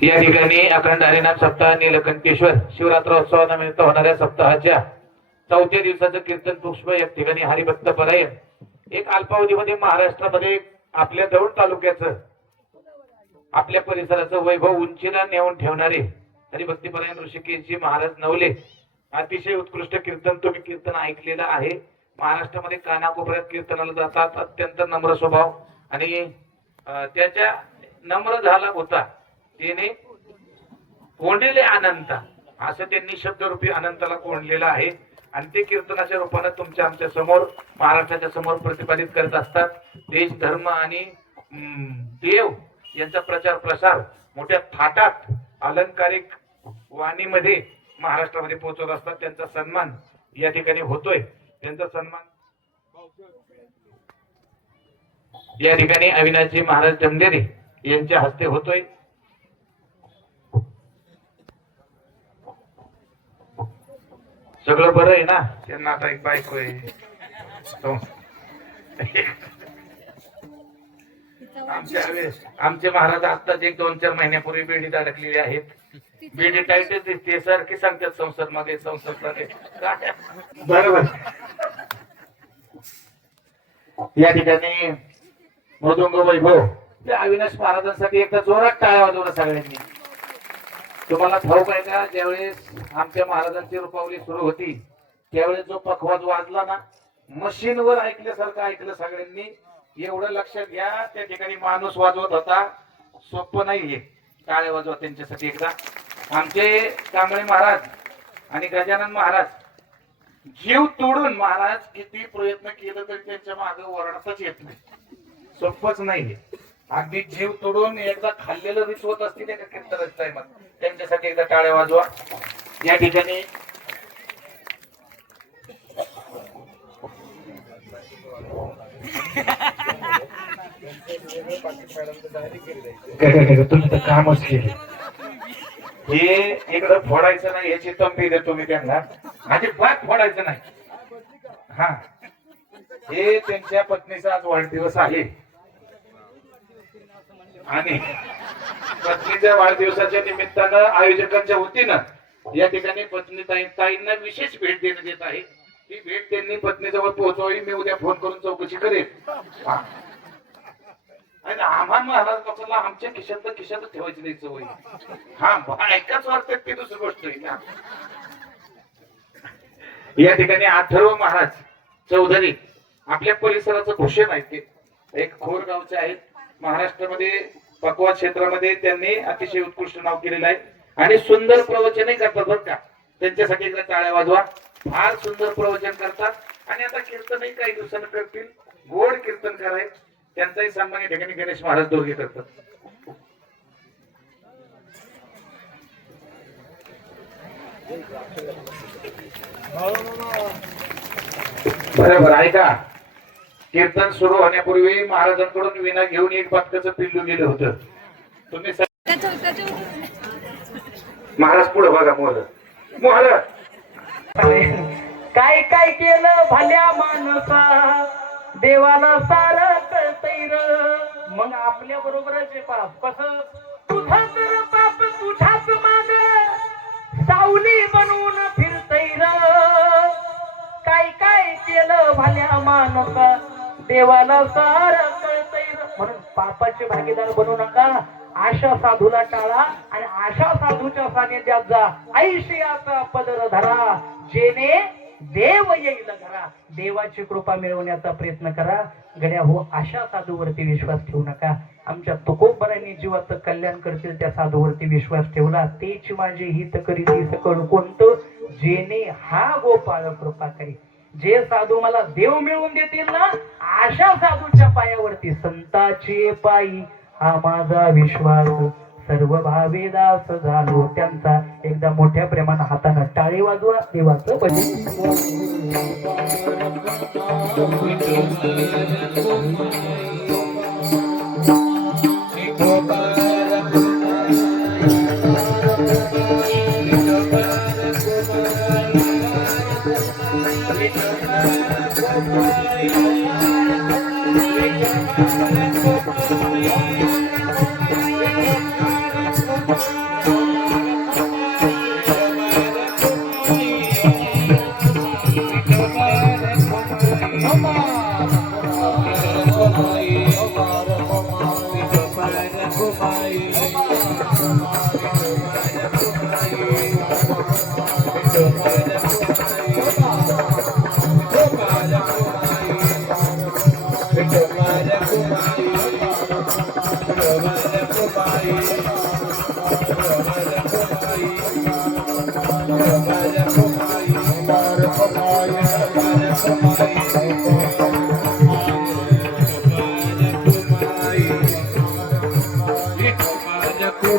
या ठिकाणी अखंड हरिनाम सप्ताह नीलकंठेश्वर शिवरात्रोत्सवानिमित्त होणाऱ्या सप्ताहाच्या चौथ्या दिवसाचं कीर्तन पुष्प या ठिकाणी हरिभक्त परायण एक अल्पावधीमध्ये महाराष्ट्रामध्ये आपल्या दौंड तालुक्याचं आपल्या परिसराचं वैभव उंचीला नेऊन ठेवणारे हरिभक्तीपरायण ऋषिकेशजी महाराज नवले अतिशय उत्कृष्ट कीर्तन तुम्ही कीर्तन ऐकलेलं आहे। महाराष्ट्रामध्ये कानाकोपऱ्यात कीर्तनाला जातात, अत्यंत नम्र स्वभाव आणि त्याच्या नम्र झाला होता त्याने कोंडलेले अनंत असं त्यांनी शब्दरूपी अनंताला कोंडलेला आहे आणि ते कीर्तनाच्या रूपाने तुमच्या आमच्या समोर महाराष्ट्राच्या समोर प्रतिपादित करत असतात। देश धर्म आणि देव यांचा प्रचार प्रसार मोठ्या थाटात अलंकारिक वाणीमध्ये महाराष्ट्रामध्ये पोहोचवत असतात। त्यांचा सन्मान या ठिकाणी होतोय। त्यांचा सन्मान या ठिकाणी अविनाशजी महाराज जमदेरे यांच्या हस्ते होतोय। सगळं बरं आहे ना? त्यांना आता एक बायको आहे। आमचे महाराज आत्ताच एक 2-4 महिन्यापूर्वी बेडीत अडकलेले आहेत। बेडी टाईटच दिसते सारखी सांगतात संसदमध्ये बरोबर। या ठिकाणी मृदुंग वैभव त्या अविनाश महाराजांसाठी एकदा जोरात टाळ्या वाजवलं सगळ्यांनी। तुम्हाला ठाऊक आहे का, ज्यावेळेस आमच्या महाराजांची रूपावली सुरू होती त्यावेळेस जो पखवाज वाजला ना, मशीनवर ऐकल्यासारखं ऐकलं सगळ्यांनी। एवढं लक्षात घ्या, त्या ठिकाणी माणूस वाजवत होता, सोपं नाहीये। टाळ्या वाजवा त्यांच्यासाठी एकदा। आमचे कांबळे महाराज आणि गजानन महाराज जीव तोडून महाराज किती प्रयत्न केलं तरी त्यांच्या मागे ओरडताच येत नाही, सोपच नाहीये। अगदी जीव तोडून एकदा खाल्लेलं रिच होत असतील एका कीर्तनाच्या टाइमात, त्यांच्यासाठी एकदा टाळ्या वाजवा। या ठिकाणी तुम्ही तर कामच केले। हे इकडं फोडायचं नाही याची तंबी देतो मी त्यांना, अजिबात फोडायचं नाही। हा, हे त्यांच्या पत्नीचा आज वाढदिवस आहे आणि पत्नीच्या वाढदिवसाच्या निमित्तानं आयोजकांच्या वतीनं या ठिकाणी पत्नी ताईंना विशेष भेट देण्यात येत आहे। ही भेट त्यांनी पत्नीजवळ पोहोचवावी, मी उद्या फोन करून चौकशी करेन। आणि आम्हाला महाराज लोकांना आमच्या खिशात ठेवायची नाही सवय। हा, बायकाच वाटतात ती दुसरी गोष्ट आहे ना। या ठिकाणी अथर्व महाराज चौधरी आपल्या परिसराचं भूषण आहे, ते एक खोर गावचे आहेत। महाराष्ट्रामध्ये पकवाज क्षेत्रामध्ये त्यांनी अतिशय उत्कृष्ट नाव केलेलं आहे आणि सुंदर प्रवचनही करतात बरं का। त्यांच्यासाठी एकदा टाळ्या वाजवा, फार सुंदर प्रवचन करतात आणि आता कीर्तनही काही दिवसांनी करतील। गोड कीर्तनकार आहेत, त्यांचाही सन्मान या ठिकाणी गणेश महाराज दोघे करतात। बरोबर आहे का? कीर्तन सुरू होण्यापूर्वी महाराजांकडून विना घेऊन एक बदकाचं पिल्लू गेलं होतं। तुम्ही महाराज पुढे बघा। मोहर काय काय केलं भल्या माणसा, देवाला सारं कळतंय र। मग आपल्या बरोबरच आहे पाप, कसं तुझं तर पाप तुझ्याच माग सावली बनवून फिरतय र। काय काय केलं भल्या माणसा, देवाला सारं कळतंय र। म्हणून पापाचे भागीदार बनू नका। आशा साधूला टाळा आणि आशा साधूच्या सानिध्यात जा। ऐशियाचा पदर धरा, जेणे देव येईल घरा। देवाची कृपा मिळवण्याचा प्रयत्न करा। गड्या हो, आशा साधूवरती विश्वास ठेवू नका। आमच्या तुकोबरांनी जीवाचं कल्याण करतील त्या साधूवरती विश्वास ठेवला। तेच माझे हित करी ती सकळ कोणतं, जेणे हा गोपाळ कृपा करी। जे साधू मला देव मिळवून देतील ना, आशा साधूच्या पायावरती संताचे पायी हा माझा विश्वास। सर्व भावे दास झालो त्यांचा। एकदा मोठ्या प्रेमानं हातानं टाळी वाजवा, देवाचं भजन।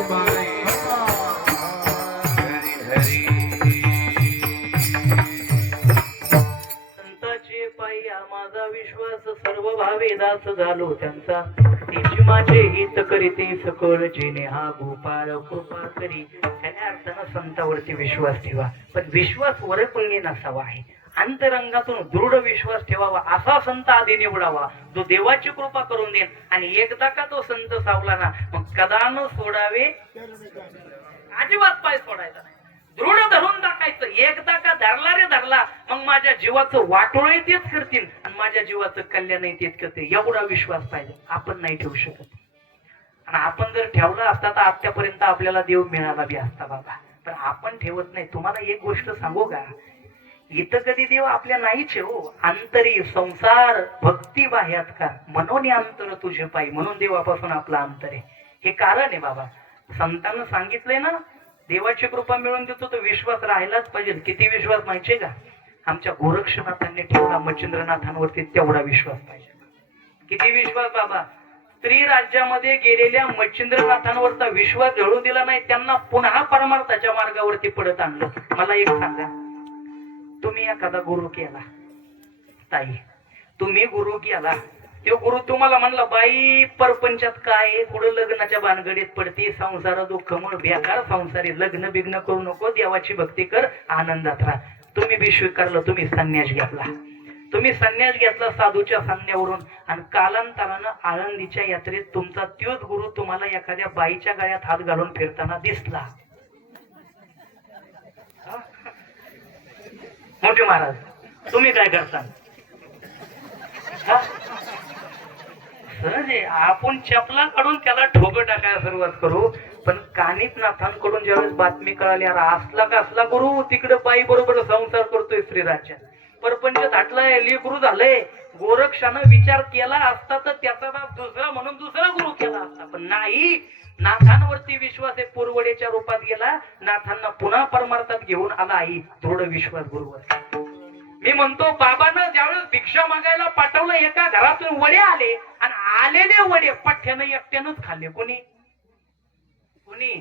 बाई हरी हरी संताचे पायी माझा विश्वास सर्व भावे दास झालो त्यांचा तिची माझे हित करीते सकळ जेणे हा गोपाळ कृपा करी. त्याने अर्थानं संतावरती विश्वास ठेवा, पण विश्वास वरपुंगी नसावा आहे. अंतरंगातून दृढ विश्वास ठेवावा. असा संत आधी निवडावा जो देवाची कृपा करून देईल. आणि एकदा का तो संत सावला ना, मग कदा न सोडावे, अजिबात पाय सोडायचा नाही, दृढ धरून टाकायचं. एकदा का धरला रे धरला, मग माझ्या जीवाचं वाटोळही तेच करतील आणि माझ्या जीवाचं कल्याणही तेच करतील. एवढा विश्वास पाहिजे. आपण नाही ठेवू शकत. आणि आपण जर ठेवला असता तर आत्तापर्यंत आपल्याला देव मिळाला बी असता बाबा, पण आपण ठेवत नाही. तुम्हाला एक गोष्ट सांगू का, इथं कधी देव आपल्या नाहीच हो. अंतरी संसार भक्ती बाह्यात का मनोनी अंतर तुझे पायी, म्हणून देवापासून आपला अंतर आहे. हे कारण आहे बाबा. संतांना सांगितलंय ना, देवाची कृपा मिळून देतो तर विश्वास राहिलाच पाहिजे. किती विश्वास माहितीये का, आमच्या गोरक्षनाथांनी ठेवला मच्छिंद्रनाथांवरती तेवढा विश्वास पाहिजे. किती विश्वास बाबा. स्त्री राज्यामध्ये गेलेल्या मच्छिंद्रनाथांवरचा विश्वास जळू दिला नाही, त्यांना पुन्हा परमार्थाच्या मार्गावरती पडत आणलं. मला एक सांगा, तुम्ही एखादा गुरु केला, ताई तुम्ही गुरु केला, तो गुरु तुम्हाला म्हणला बाई परपंचात काय पुढे लग्नाच्या भानगडीत पडते, संसार दुःख म्हणून बेकार संसारी, लग्न बिग्न करू नको, देवाची भक्ती कर, आनंदात राहा. तुम्ही बी स्वीकारलं, तुम्ही संन्यास घेतला. तुम्ही संन्यास घेतला साधूच्या सांगण्यावरून, आणि कालांतरानं आळंदीच्या यात्रेत तुमचा तोच गुरु तुम्हाला एखाद्या बाईच्या गळ्यात हात घालून फिरताना दिसला. मोठे महाराज तुम्ही काय करता? सहज आपण चपला काढून त्याला ठोकं टाकायला सुरुवात करू. पण कानित नाथांकडून ज्यावेळेस बातमी कळाली, अरे असला का असला गुरु तिकडे बाई बरोबर संसार करतोय श्रीराज्यात, परपंच थाटलाय, लेकरू झालंय, गोरक्षानं विचार केला असता तर त्याचा नाव दुसरा म्हणून दुसरा गुरु केला असता. पण नाही, नाथांवरती विश्वास आहे. पूर्वडेच्या रूपात गेला, नाथांना पुन्हा परमार्थात घेऊन आला. आई दृढ विश्वास गुरुवर. मी म्हणतो बाबांना ज्यावेळेस भिक्षा मागायला पाठवलं, एका घरातून वडे आले आणि आलेले वडे पठ्ठ्यानं एकट्यानंच खाल्ले. कोणी कोणी?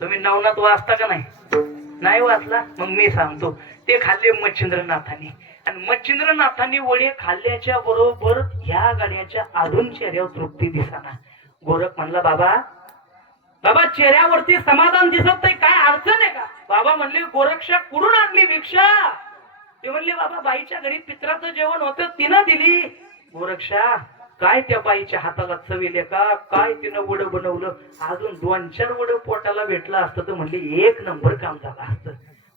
तुम्ही नवनाथ वाचता का नाही वाचला? मग मी सांगतो, ते खाल्ले मच्छिंद्रनाथांनी. आणि मच्छिंद्रनाथांनी वडे खाल्ल्याच्या बरोबर ह्या गाड्याच्या अजून चेहऱ्यावर तृप्ती दिसाना. गोरख म्हणला, बाबा चेहऱ्यावरती समाधान दिसत नाही, काय अडचण आहे का? बाबा म्हणले, गोरक्षा कुठून आणली भिक्षा? ते म्हणले, बाबा बाईच्या घरी पित्राचं जेवण होतं, तिनं दिली. गोरक्षा काय त्या बाईच्या हाताला चविले का काय, तिनं वड बनवलं, अजून 2-4 वड पोटाला भेटला असतं तर म्हणले एक नंबर काम झालं असतं.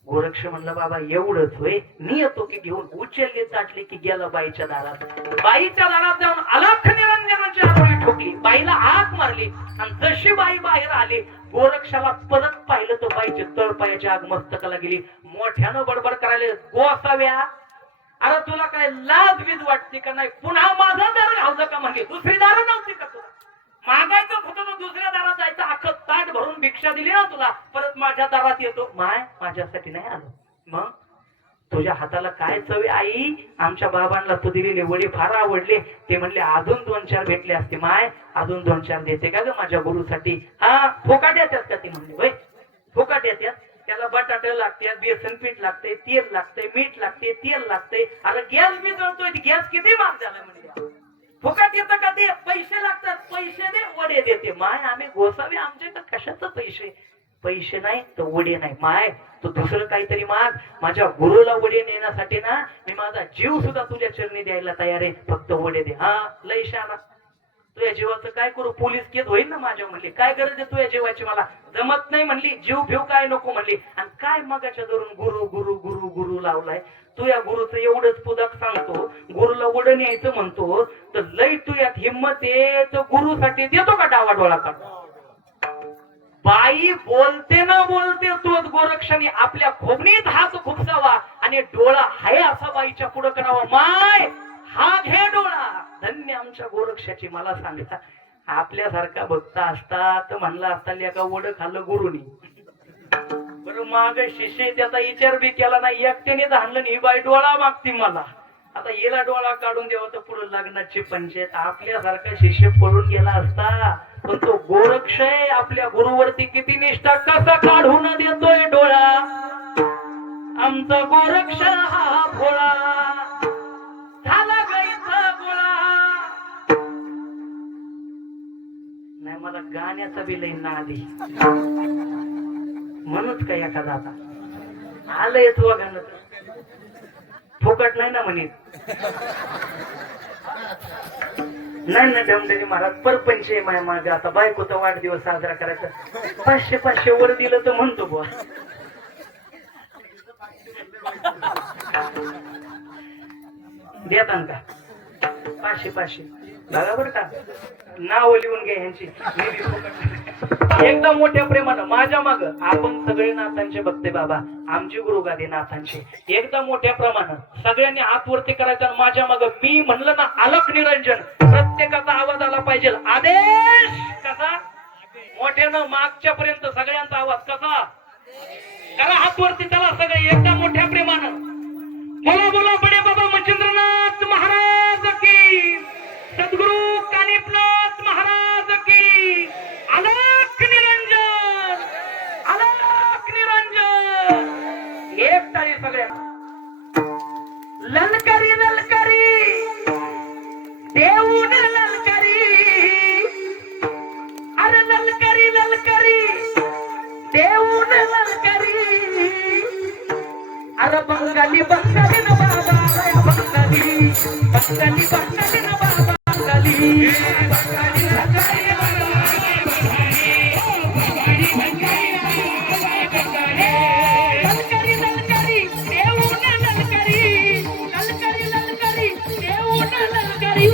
गोरक्ष म्हणलं, बाबा एवढंच होय, मी येतो की घेऊन. उचलले ताटले की गेला बाईच्या दारात. बाईच्या दारात जाऊन अलख निरंजनाची आंघोळी ठोकली, बाईला हाक मारली, आणि जशी बाई बाहेर आली, गोरक्षाला परत पाहिलं तर बाईच्या तळपायाच्या आग मस्तकाला गेली. मोठ्यानं बडबड करायला, गोसाव्या अरे तुला काय लाज बीज वाटते का नाही? पुन्हा माझा दार घावलं का? म्हणजे दुसरी दारं नव्हती का तुला? मागायचं होतं तर दुसऱ्या दारात जायचं, अख्खं ताट भरून भिक्षा दिली ना तुला, परत माझ्या दारात येतो. माझ्यासाठी नाही आलो. मग तुझ्या हाताला काय चव आई? आमच्या बाबांना तू दिलेले वडे फार आवडले, ते म्हणले अजून 2-4 भेटले असते. अजून 2-4 देते का ग माझ्या गुरुसाठी? हा फुकाट येतात का? ती म्हणली, होय फुकाट येतात. त्याला बटाटे लागतात, बेसन पीठ लागते, तेल लागते, मीठ लागते, तेल लागते. अरे गॅस बी जळतोय, गॅस किती महाग झाला म्हणजे. फुकट येतं का? ते पैसे लागतात, पैसे दे वडे देते. आम्ही गोसावे, आमच्याकडे कशाचं पैसे नाही तर वडे नाही. तू दुसरं काहीतरी माग. माझ्या गुरुला वडे नेण्यासाठी ना मी माझा जीव सुद्धा तुझ्या चरणी द्यायला तयार आहे, फक्त वडे दे. हा लय शाना. तुझ्या जीवाचं काय करू? पोलीस केस होईल ना माझ्या. म्हणली काय गरज आहे तुझ्या जीवाची? मला जमत नाही म्हणली, जीव भेव काय नको म्हणली. आणि काय मगाच्या धरून गुरु गुरु गुरु गुरु लावलाय. तू या गुरुचं एवढंच पुदाक सांगतो, गुरुला वडं न्यायचं म्हणतो, तर लय तू यात हिंमत आहे तर गुरुसाठी देतो का डावा डोळा काढ? बाई बोलते ना बोलते तोच गोरक्षाने आपल्या खोबणीत हात खुपसावा आणि डोळा हाय असा बाईच्या पुढे करावा. हा घे डोळा. धन्य आमच्या गोरक्षाची. मला सांगा, आपल्यासारखा भक्त असता तर म्हणला असता लेका वड खाल्लं गुरुनी. बरं माग शिष्य त्याचा विचार बी केला नाही, एकट्याने आणलं. ही बाई डोळा मागती मला, आता हिला डोळा काढून द्यावं तर पुढे लग्नाची पंचायत. आपल्यासारखा शिष्य पळून गेला असता पण तो गोरक्षय आपल्या गुरुवरती किती निष्ठा कसा काढून देतोय डोळा. आमचा गोरक्ष हा भोळा झाला गाईचा गोळा. नाही मला गाण्याचा बी लई नादी म्हणूच काय एखादा आता आलंय तू गाणं फुकट नाही ना म्हणेन. नाही ना डमडरी महाराज परपंच आहे माया मागे आता बायकोचा वाढदिवस साजरा करायचा 500 वर दिलं तर म्हणतो बुवा. देतान का 500 बघा बरं का नाव लिहून घ्या ह्यांची. एकदम मोठ्या प्रेमानं माझ्या माग आपण सगळे नाथांचे बघते बाबा आमची गुरुगादी नाथांची. एकदम मोठ्या प्रमाणात सगळ्यांनी हात वरती करायचा आणि माझ्या माग मी म्हणलं ना अलख निरंजन प्रत्येकाचा आवाज आला पाहिजे. आदेश कसा मोठ्यानं मागच्या पर्यंत सगळ्यांचा आवाज कसा करा हात वरती चला सगळे एकदम मोठ्या प्रेमानं. बोला बोला बडे बाबा मच्छिंद्रनाथ महाराज की सद्गुरु कानिपनाथ महाराज की अलख निरंजन अलख निरंजन. एक टाळी सगळ्या ललकरी ललकरी देऊन ललकरी अरे ललकरी ललकरी देऊन ललकरी अरे बंगाली बंगाली न बाबा बंगाली बंगाली बंगाली न बाबा बंगाली बंगाली ललकरी ललकरी देऊन ललकरी ललकरी ललकरी देऊन ललकरी.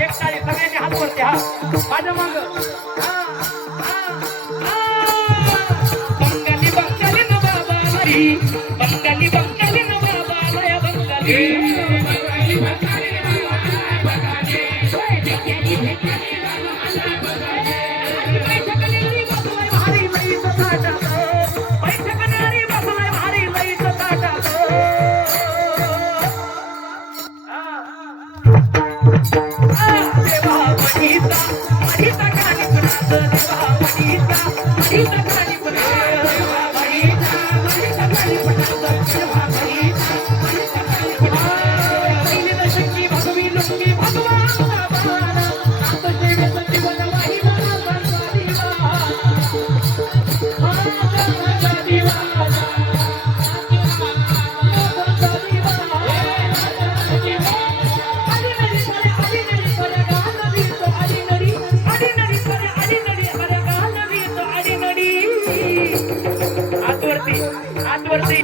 एक तारी सगळ्यांनी हात वरती हा माझ्या माग बंगाली बंगाली न बाबा बंगाली बंगाली न बाबा बंगाली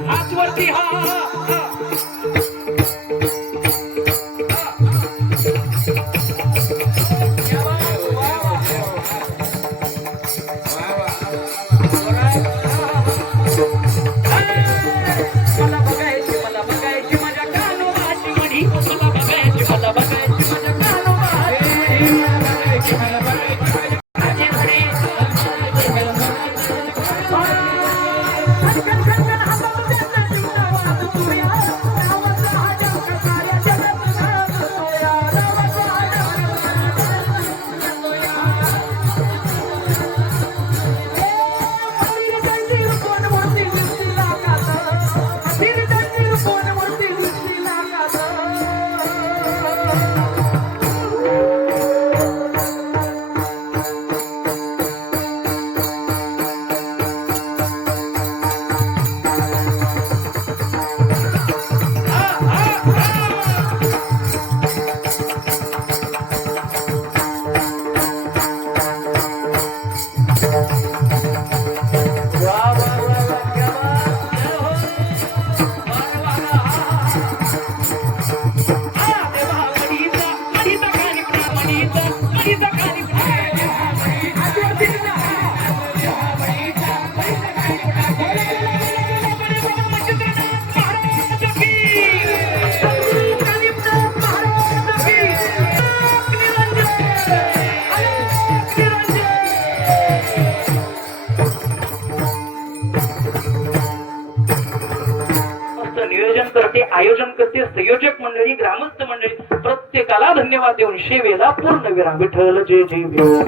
हात वरती हा मला बघायची माझ्या कानोबाची म्हणी मला बघायची माझ्या कानोबाची करते, आयोजन करते, संयोजक मंडळी, ग्रामस्थ मंडळी प्रत्येकाला धन्यवाद देऊन सेवेला पूर्ण विराम. विठ्ठल जय जय विठ्ठल.